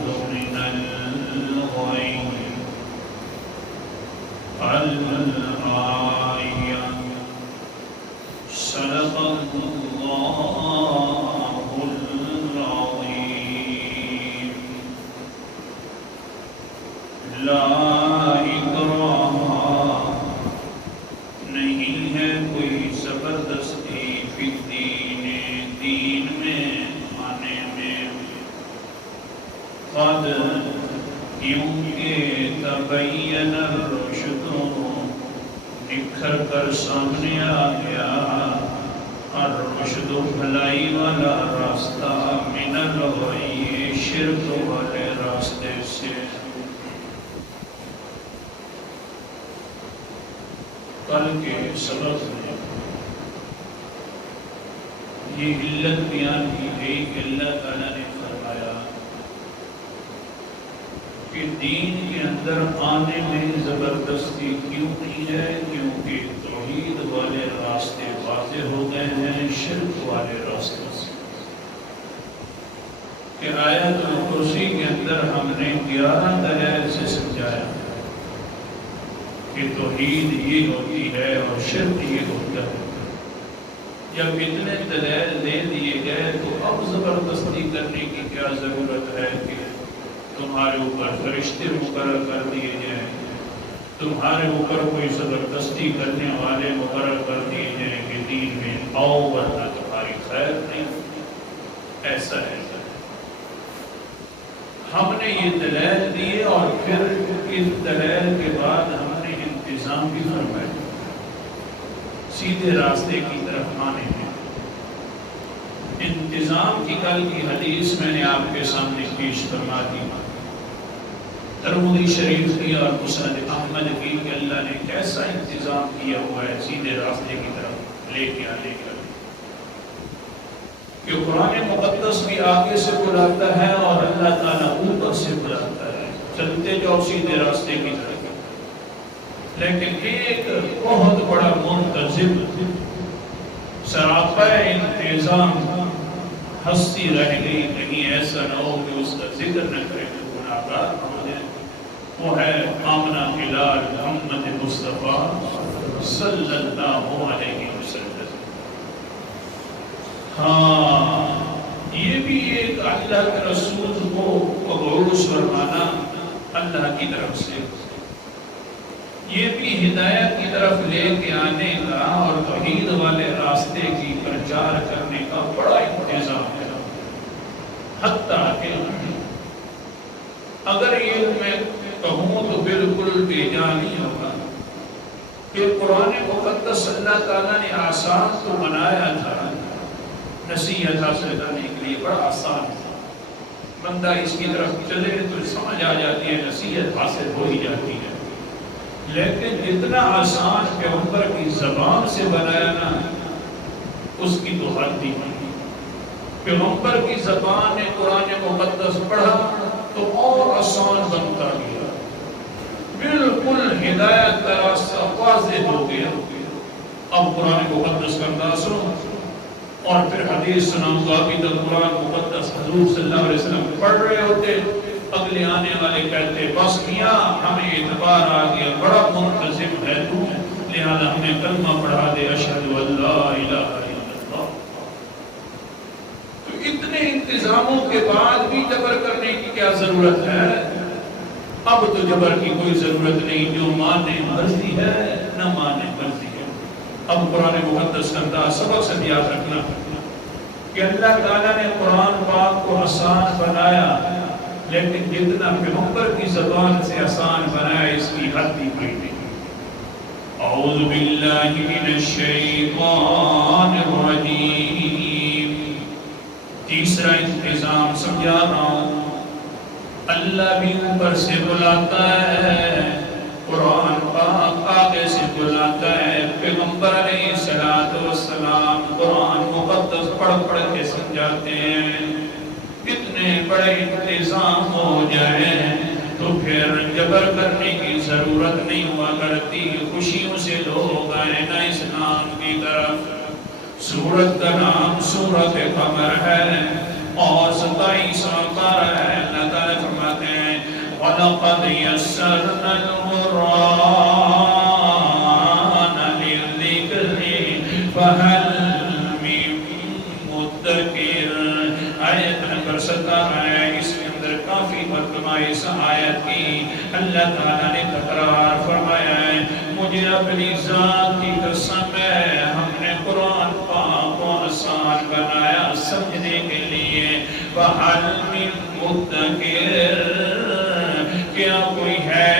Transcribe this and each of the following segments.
من الغي الآية صدق الله العظيم لا اکراہ نہیں ہے کوئی زبردستی فی الدین دین میں آنے میں قد کیونکہ تبین الرشد نکھر کر سامنے آ گیا الرشد بھلائی والا راستہ من الغی شرک والے راستے سے کل کے سبق میں یہ علت بیان کی گئی کہ اللہ تعالیٰ نے فرمایا کہ دین کے اندر آنے میں زبردستی کیوں نہیں ہے کیونکہ توحید والے راستے واضح ہو گئے ہیں شرک والے راستے سے کہ آیت الکرسی کے اندر ہم نے 11 دلائل سے سمجھایا کہ توحید یہ ہوتی ہے اور شرک یہ ہوتا ہے جب اتنے دلائل دے دیے گئے تو اب زبردستی کرنے کی کیا ضرورت ہے کہ تمہارے اوپر فرشتے مقرر کر دیے جائیں تمہارے اوپر کوئی زبردستی کرنے والے مقرر کر دیے جائیں کہ دین میں آؤ ورنہ تمہاری خیر نہیں ایسا ہے ہم نے یہ دلائل دیے اور پھر اس دلائل کے بعد ہم نے انتظام بھی فرمایا سیدھے راستے کی طرف آنے میں انتظام کی کل کی حدیث میں نے آپ کے سامنے پیش فرما دی ترمذی شریف کی اور مسند احمد کی کہ اللہ نے کیسا انتظام کیا ہوا ہے سیدھے راستے کی طرف لے کے آنے کا کہ قرآن مقدس بھی آگے سے بلاتا ہے اور اللہ تعالیٰ اوپر سے بلاتا ہے چلتے جاؤ سیدھے راستے کی طرف لیکن ایک بہت بڑا منتظم سراپا انتظام ہستی رہ گئی کہیں ایسا نہ ہو کہ اس کا ذکر نہ کرے تو گناہگار ہو جائے وہ ہے آمنہ ہلال محمد مصطفیٰ صلی اللہ علیہ وسلم ہاں یہ بھی ایک اللہ کے رسول کو مبعوث فرمانا اللہ کی طرف سے یہ بھی ہدایت کی طرف لے کے آنے کا اور توحید والے راستے کی پرچار کرنے کا بڑا انتظام ہے حتیٰ کہ اگر یہ میں کہوں تو بالکل بے جا نہیں ہوگا کہ قرآن مقدس اللہ تعالیٰ نے آسان تو بنایا تھا نصیحت حاصل کرنے کے لیے بڑا آسان تھا بندہ اس کی طرف چلے تو سمجھ آ جاتی ہے نصیحت حاصل ہو ہی جاتی ہے لیکن جتنا آسان پیغمبر کی زبان سے بنایا نا اس کی تو حد نہیں پیغمبر کی زبان نے قرآن مقدس پڑھا تو اور آسان بنتا گیا بالکل ہدایت کا راستہ واضح ہو گیا اب قرآن مقدس کا انداز سنو اور پھر حدیث سناؤں تو ابھی تک قرآن مقدس حضور صلی اللہ علیہ وسلم پڑھ رہے ہوتے اگلے آنے والے کہتے بس میاں ہمیں اعتبار آ گیا بڑا منتظم ہے تو لہذا ہمیں کلمہ پڑھا دے اشہد ان لا الہ الا اللہ تو اتنے انتظاموں کے بعد بھی جبر کرنے کی کیا ضرورت ہے اب تو جبر کی کوئی ضرورت نہیں جو مانے مرضی ہے نہ مانے مرضی ہے اب قرآن مقدس کا سبق سے یاد رکھنا کہ اللہ تعالیٰ نے قرآن پاک کو آسان بنایا لیکن جتنا پیغمبر کی زبان سے آسان بنایا اس کی حد بھی کوئی نہیں اعوذ باللہ من الشیطان الرجیم تیسرا انتظام سمجھا رہا ہوں اللہ بھی اوپر سے بلاتا ہے قرآن پاک آگے سے بلاتا ہے پیغمبر علیہ السلام قرآن مقدس پڑھ کے سمجھاتے ہیں کتنے بڑے انتظام ہو جائیں تو پھر جبر کرنے کی ضرورت نہیں ہوا کرتی خوشیوں سے لوگ آئے نا اسلام کی طرف سورت کا نام سورت قمر ہے اور 27 پارہ ہے اللہ تعالیٰ وَلَقَدْ يَسَّرْنَا الْقُرْآنَ لِلذِّكْرِ فَهَلْ مِن مُدَّكِرٍ۔ آیت نمبر 17 ہے، اس کے اندر کافی مرتبہ اس آیت کی اللہ تعالیٰ نے تکرار فرمایا ہے۔ مجھے اپنی ذات کی قسم ہے، ہم نے قرآن پاک کو آسان بنایا سمجھنے کے لیے۔ فَهَلْ مِن مُدَّكِرٍ، کیا کوئی ہے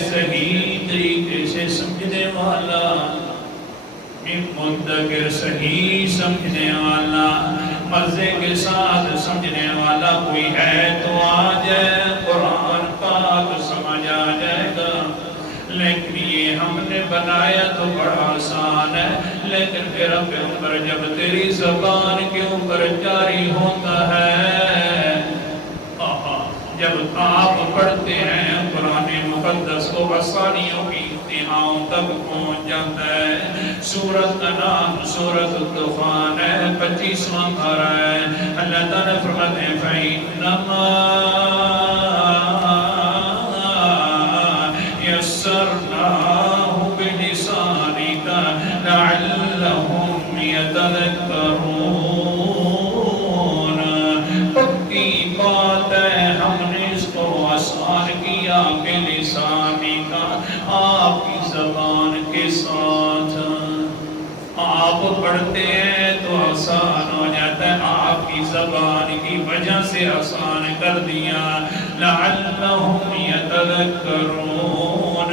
صحیح طریقے سے سمجھنے والا؟ من مدکر، صحیح سمجھنے والا، مزے کے ساتھ سمجھنے والا کوئی ہے تو آ جائے، قرآن پاک سمجھ آ جائے گا۔ لیکن یہ ہم نے بنایا تو بڑا آسان ہے، لیکن پھر پیغمبر جب تیری زبان کے اوپر جاری ہوتا ہے، جب آپ پڑھتے ہیں قرآن مقدس کو آسانیوں کی انتہاؤں تک پہنچ جاتا ہے۔ سورت کا نام سورت الدخان ہے، 25واں پارہ ہے۔ اللہ تعالیٰ فرماتے ہیں فَإِنَّمَا يَسَّرْنَاهُ بِلِسَانِكَ لَعَلَّهُمْ يَتَذَكَّرُونَ۔ پکی بات ہے، ہم نے اس کو آسان کیا کہ لسانی کا، آپ کی زبان کے ساتھ۔ آپ پڑھتے ہیں تو آسان ہو جاتا ہے، آپ کی زبان کی وجہ سے آسان کر دیا۔ لعلہم یتذکرون،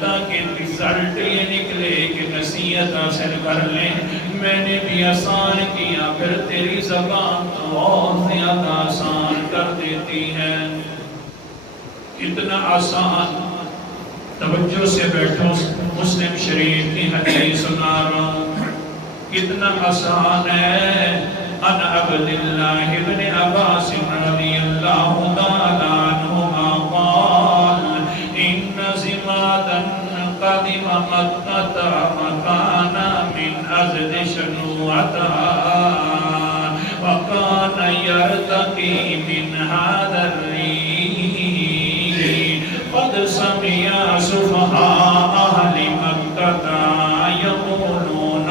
تاکہ رزلٹ یہ نکلے کہ نصیحت حاصل کر لیں۔ میں نے بھی آسان کیا، پھر تیری زبان تو اور زیادہ آسان کر دیتی ہے۔ کتنا آسان، توجہ سے بیٹھو، مسلم شریف کی حدیث سنا رہا ہوں، کتنا آسان ہے۔ عن عبداللہ بن عباس رضی اللہ تعالیٰ عنہما قال ان زمادا قدم مکۃ مکان من ازد شنوعتها وكان يرتقي من هذا الريح قد سمع سفهاء أهل مكة يقولون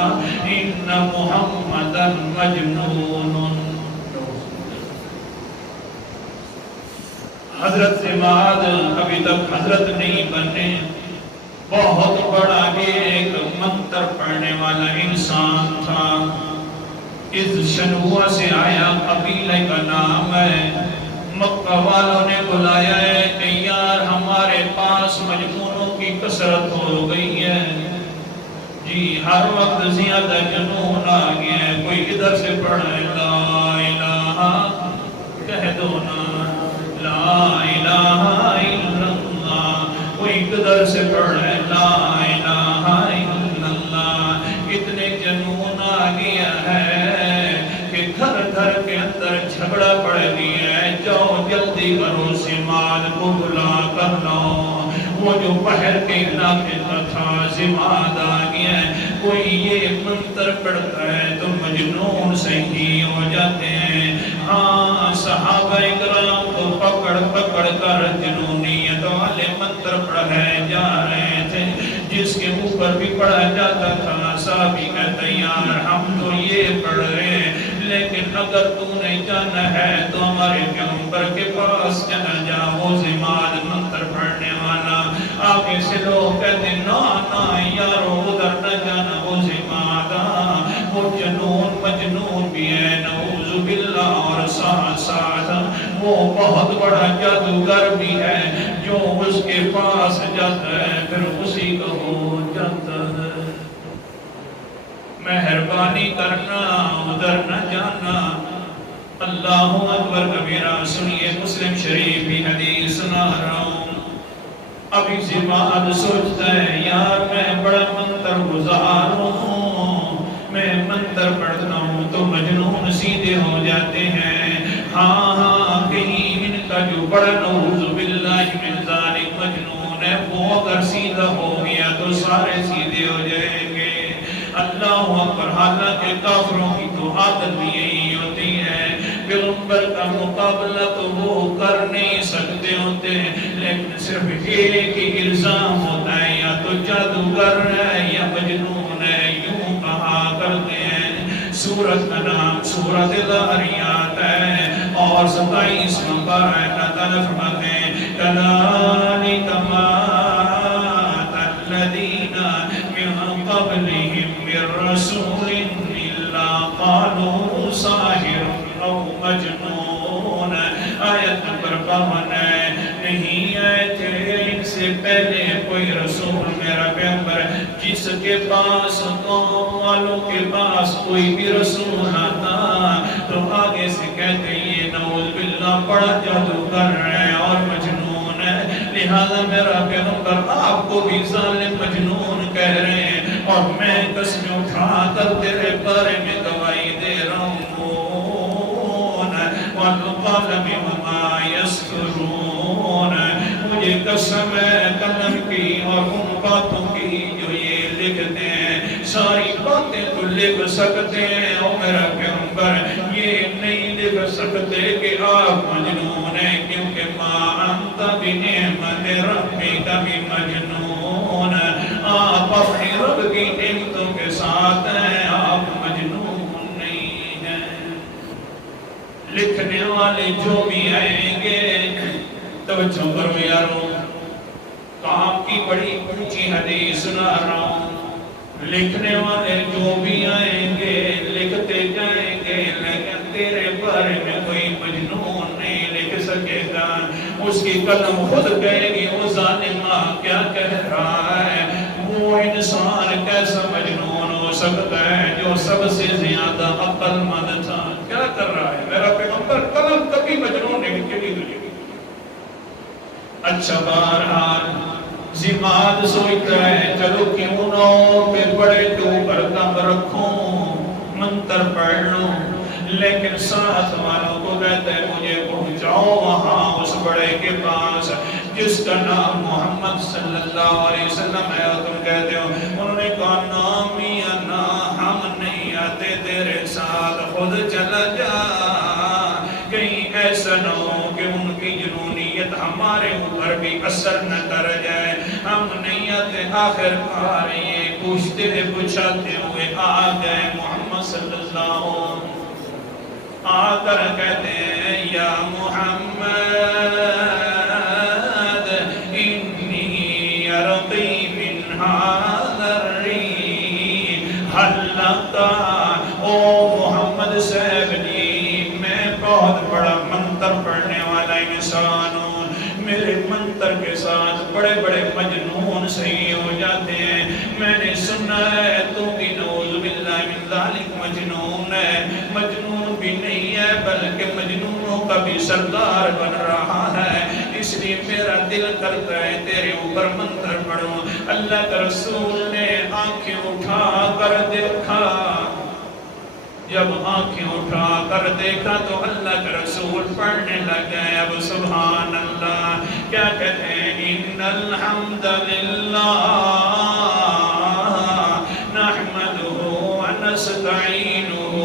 إن محمدا مجنون۔ حضرت زماد ابھی تک حضرت نہیں بنے، بہت بڑا ایک منتر پڑھنے والا انسان تھا۔ اس شنوہ سے آیا، قبیلہ کا نام ہے۔ مکہ والوں نے بلایا ہے کہ یار ہمارے پاس مجنونوں کی کثرت ہو گئی ہے جی، ہر وقت زیادہ جنون آ گیا ہے۔ کوئی ادھر سے پڑھے لا الہ، کہہ دو نا لا الہ الا اللہ، کوئی ادھر سے پڑھے لا الہ الا اللہ۔ اتنے جنون آ گیا ہے کہ گھر گھر کے اندر جھگڑا پڑ گیا ہے، جاؤ جلدی کرو زماد کو بلا کر لاؤ۔ وہ جو بحر کے علاقے کا تھا، زماد آ گیا ہے، کوئی یہ منتر پڑھتا ہے تو مجنون صحیح ہو جاتے ہیں۔ ہاں، صحابہ اکرام کو پکڑ پکڑ کر جنونیت والے منتر پڑھائے جا رہے تھے، جس کے اوپر بھی پڑھا جاتا تھا۔ صحابی کہتے ہیں یار ہم تو یہ پڑھ رہے ہیں، لیکن اگر تو نہیں جانا ہے تو ہمارے پیغمبر کے پاس چلا جا، وہ زماد منتر پڑھنے والا۔ آگے سے لوگ کہتے ہیں نا نا یارو ادھر نہ جانا، وہ زماد وہ جنون مجنون بھی ہے نعوذ باللہ، اور ساتھ ساتھ وہ بہت بڑا جادوگر بھی ہے، جو اس کے پاس جاتا ہے پھر اسی کا ہو جاتا ہے۔ مہربانی کرنا، ادھر نہ جانا۔ اللہ اکبر کبیرہ۔ سنیے، مسلم شریف کی حدیث سنا رہا ہوں۔ ابھی زماد سوچتا ہے یار میں بڑا منتر گزار ہوں، میں منتر پڑھتا ہوں تو مجنون سیدھے ہو جاتے ہیں۔ ہاں ہاں، کہیں ان کا جو بڑا نعوذ باللہ من ذالک مجنون ہے، وہ اگر سیدھا ہو گیا تو سارے سیدھے ہو جائیں گے۔ اللہ اکبر۔ حالانکہ کافروں کی تو عادت بھی یہی ہوتی ہے، پیغمبر کا مقابلہ تو وہ کر نہیں سکتے ہوتے، صرف ایک ہی الزام ہوتا ہے، یا تو جادوگر ہے یا مجنون ہے، یوں کہا کرتے ہیں۔ سورت کا نام سورت ذاریات ہے اور 27 نمبر ہے۔ اللہ تعالیٰ فرماتے ہیں كَذَلِكَ مَا أَتَى الَّذِينَ مِن قَبْلِهِم مِّن رَّسُولٍ إِلَّا قَالُوا سَاحِرٌ أَوْ مَجْنُونٌ۔ آیت نمبر 52 ہے، نہیں آئے تھے ان سے پہلے کوئی رسول میرا پیغمبر جس کے پاس قوم والوں کے پاس کوئی بھی رسول آتا تو آگے سے کہتے یہ نعوذ باللہ بڑا جادوگر ہے اور مجنون ہے، لہذا میرا پیغمبر آپ کو بھی ظالم مجنون کہہ رہے ہیں، اور میں قسم اٹھا کر تیرے بارے میں گواہی دے رہا ہوں وَالْقَلَمِ وَمَا يَسْطُرُونَ، مجھے قسم ہے قلم کی اور ان باتوں کی جو یہ لکھتے ہیں، ساری باتیں تو لکھ سکتے ہیں اور میرا پیغمبر یہ نہیں لکھ سکتے کہ آپ مجنون ہیں، کیونکہ مَا أَنْتَ بِنِعْمَةِ رَبِّكَ بِمَجْنُونَ، آپ اپنی رب کی نعمتوں کے ساتھ ہیں، آپ مجنون نہیں ہیں۔ لکھنے والے جو بھی آئیں گے، توجہ کرو یارو، کام کی بڑی اونچی حدیث سنا رہا ہوں، لکھنے والے جو بھی آئیں گے لکھتے جائیں گے، لیکن تیرے بارے میں کوئی مجنون نہیں لکھ سکے گا، اس کی قلم خود کہے گی وہ ظالمہ کیا کہہ رہا ہے، وہ انسان کیسا مجنون ہو سکتا ہے جو سب سے زیادہ عقل مند تھا، کیا کر رہا ہے میرا پیغمبر، قلم کبھی مجنون نہیں لکھے گی۔ اچھا بہرحال زماد سوچتا ہے چلو کیوں نہ پہ بڑے تو پر دم رکھوں، منتر پڑھ لوں، لیکن ساتھ والوں کو کہتے ہیں مجھے پہنچاؤ وہاں اس بڑے کے پاس جس کا نام محمد صلی اللہ علیہ وسلم ہے، اور تم کہتے ہو، انہوں نے کہا نام یا نا ہم نہیں آتے تیرے ساتھ، خود چلا جا، کہیں ایسا نہ ہو کہ ان کی جنونیت ہمارے اوپر بھی اثر نہ کر جائے، ہم نہیں آتے۔ آخر کار یہ پوچھتے پوچھاتے ہوئے آ گئے محمد صلی اللہ علیہ وسلم، آ کر کہتے ہیں یا محمد انی ارقی من هذا الریح حلقا، او محمد صاحب جی میں بہت بڑا منتر پڑھنے والا انسان ہوں، میرے منتر کے ساتھ بڑے بڑے مجنون صحیح ہو جاتے ہیں، میں نے سنا ہے تو بھی نعوذ باللہ من ذالک مجنون ہے، مجنون بھی نہیں ہے بلکہ مجنونوں کا بھی سردار بن رہا ہے، اس لیے میرا دل کرتا ہے تیرے اوپر منتر پڑھوں۔ اللہ کا رسول نے آنکھیں اٹھا کر دیکھا، جب آنکھیں اٹھا کر دیکھا تو اللہ کا رسول پڑھنے لگ گئے، اب سبحان اللہ کیا کہتے ہیں، ان الحمد للہ نحمده ونستعینه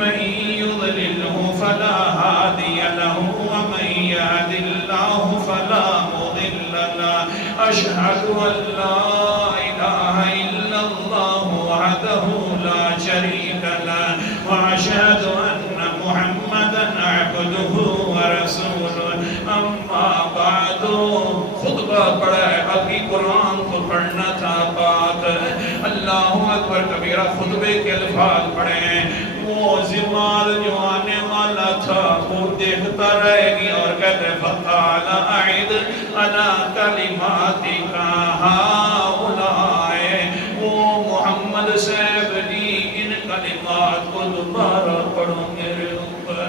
من يضلله فلا هادي له ومن يهد الله فلا مضل له، اشهد ان لا اله الا الله وحده لا شريك له واشهد ان محمدا عبده ورسوله، اما بعد، خطبہ پڑھا ہے، ابھی قرآن کو پڑھنا تھا پاک، اللہ اکبر کبیرہ، خطبے کے الفاظ پڑھے ہیں، وہ زمال جو آنے والا تھا وہ دیکھتا رہے گی اور کہتے فقال اعد انا کلماتک ہؤلاء، وہ محمد صاحب جی ان کلمات کو دوبارہ پڑھو میرے اوپر،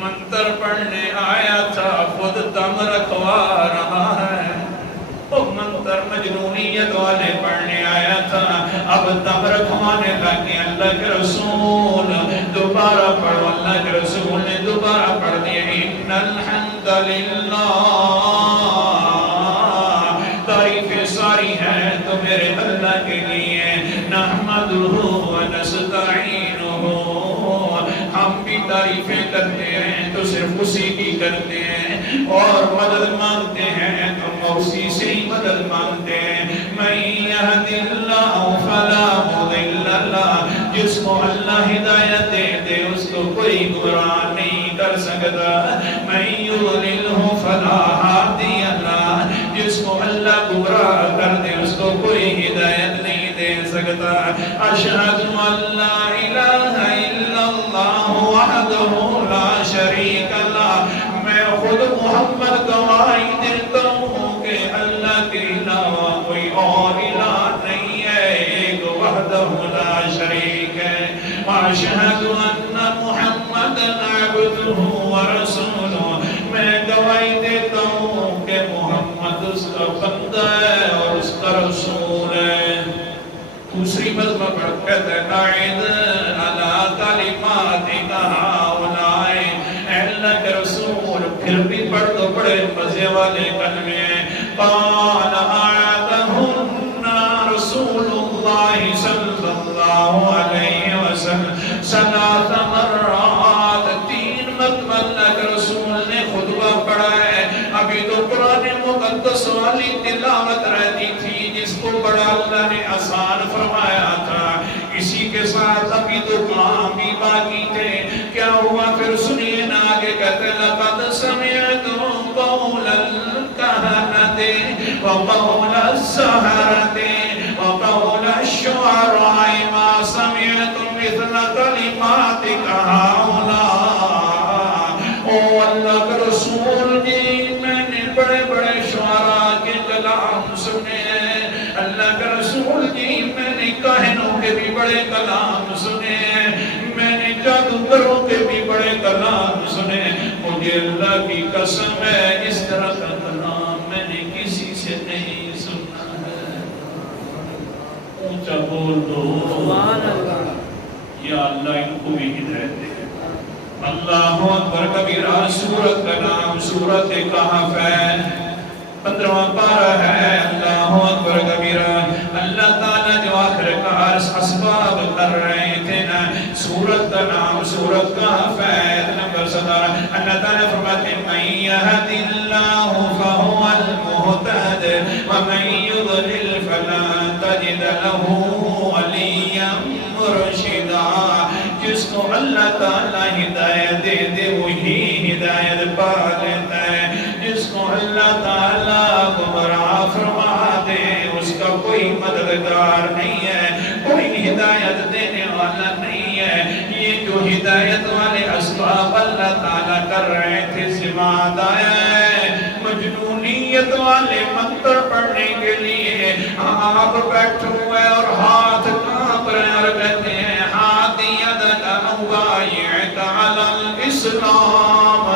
منتر پڑھنے آیا تھا خود دم رکھوا رہا ہے، وہ منتر مجنونیت والے پڑھنے آیا تھا اب دم رکھوانے لگے، اللہ کے رسول دوبارہ پڑھو، اللہ کے رسول نے دوبارہ پڑھ دیا، ان الحمد للہ، تعریفیں ساری ہیں تو میرے اللہ کے لیے، نحمدہ ونستعینہ، ہم بھی تعریفیں کرتے ہیں تو صرف اسی کی کرتے ہیں اور مدد مانگتے ہیں تو اسی سے ہی مدد مانگتے ہیں. من یہد اللہ فلا مضل لہ, جس کو اللہ ہدایت دے اس کو کوئی گمراہ نہیں کر سکتا. من یضللہ فلا ہادی لہ, جس کو اللہ گمراہ کر دے اس کو کوئی ہدایت نہیں دے سکتا. اشہد ان لا الہ الا اللہ وحدہ لا شریک لہ, میں خود محمد گواہی دیتا ہوں کہ اللہ کے علاوہ کوئی اور الہ نہیں ہے, ایک وحدہ لا شریک ہے. واشہد ان محمدا عبدہ ورسولہ, میں گواہی دیتا ہوں کہ محمد اس کا بندہ ہے اور اس کا رسول ہے. دوسری مذہب پڑھ کہتا ہے قائد علی کلماتک ہؤلاء, اے اللہ کے رسول پھر بھی پڑھ تو بڑے مزے والے کلمے ہیں. قال اعاذہن رسول اللہ صلی اللہ علیہ وسلم ثلاث مرات, 3 مرتبہ اللہ کے رسول نے خطبہ پڑھا ہے. ابھی تو قرآن مقدس والی تلاوت رہتی تھی جس کو بڑا اللہ نے آسان فرمایا تھا, اسی کے ساتھ ابھی تو کام بھی باقی تھے. کیا ہوا پھر سنیے نا, آگے کہتے لقد سمعتم قول الکہنۃ وقول السحرۃ وقول الشعراء ما سمعتم مثل کلماتک ہؤلاء. او اللہ کے رسول جی, میں نے بڑے بڑے شعراء کے کلام سنے ہیں. اللہ کے رسول جی, میں نے کاہنوں کے بھی بڑے کلام سنے ہیں, میں نے جادوگروں کے بھی بڑے کلام سنے. مجھے اللہ کی قسم ہے اس طرح کا کلام میں نے کسی سے نہیں سنا ہے. اونچا بول دو سبحان اللہ. یا اللہ ان کو بھی ہدایت دے. اللہ اکبر کبیرہ. سورت کا نام سورت کہف ہے, 15واں پارہ ہے. اللہ اکبر کبیرہ. اللہ تعالیٰ جو آخر کا اسباب کر رہے تھے نا, سورت کا نام سورت کہف ہے, نمبر 17. اللہ تعالیٰ فرماتے ہیں من یہد اللہ فہو المہتد ومن یضلل فلا تجد لہ ولیا مرشدا. جس کو اللہ تعالیٰ ہدایت دے دے وہی ہدایت پا لیتا ہے, جس کو اللہ تعالیٰ گمراہ فرما دے اس کا کوئی مددگار نہیں ہے, کوئی ہدایت دینے والا نہیں ہے. یہ جو ہدایت والے اسباب اللہ تعالیٰ کر رہے تھے, سماعت آیا ہے مجنونیت والے منتر پڑھنے کے لیے. آپ بیٹھے ہوئے اور ہاتھ کانپ رہے اور کہتے ہیں اسلام.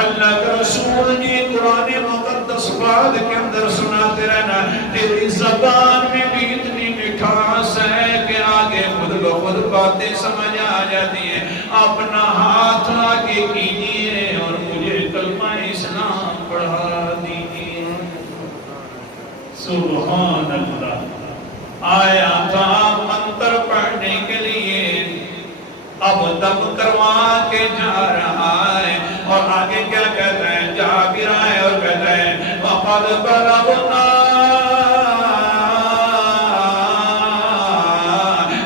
اللہ کے رسول نے قرآن مقدس بعد کے اندر سناتے رہنا, تیری زبان میں بھی اتنی مٹھاس ہے کہ آگے خود بخود باتیں سمجھ آ جاتی ہیں. اپنا ہاتھ آگے کیجئے اور مجھے کلمہ اسلام پڑھا دیجئے. سبحان اللہ. آیا تھا منتر پڑھنے کے لیے, اب دم کروا کے جا رہا ہے. اور آگے کیا کہتا ہے, جا بھی رہا ہے اور کہتا ہے وَقَدْ بَلَغْنَا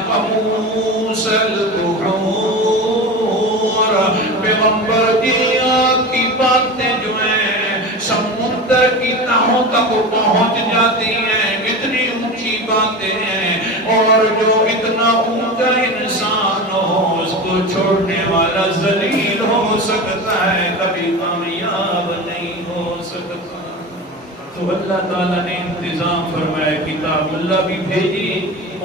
فَمُوسَى الْبُحُورَ. پیغمبر کی آپ کی باتیں جو ہیں سمندر کی تہوں تک پہنچ جاتی ہیں, اتنی اونچی باتیں ہیں. اور جو اتنا اونچا انسان ہو اس کو چھوڑنے والا ذلیل ہو سکتا ہے, کبھی کامیاب نہیں ہو سکتا. تو اللہ تعالیٰ نے انتظام فرمایا, کتاب اللہ بھی بھیجی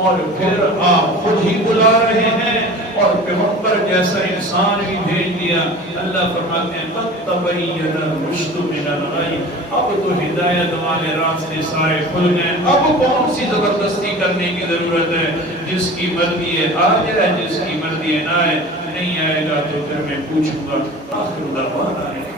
اور پھر آپ خود ہی بلا رہے ہیں اور پیغمبر جیسا انسان بھی بھیج دیا. اللہ فرماتے ہیں قد تبین الرشد من الغی. اب تو ہدایت والے راستے سارے کھل گئے, اب کون سی زبردستی کرنے کی ضرورت ہے. جس کی مرضی ہے آ جائے, جس کی مرضی ہے نہ آئے. نہیں آئے گا تو پھر میں پوچھوں گا. آخر دعوانا ہے.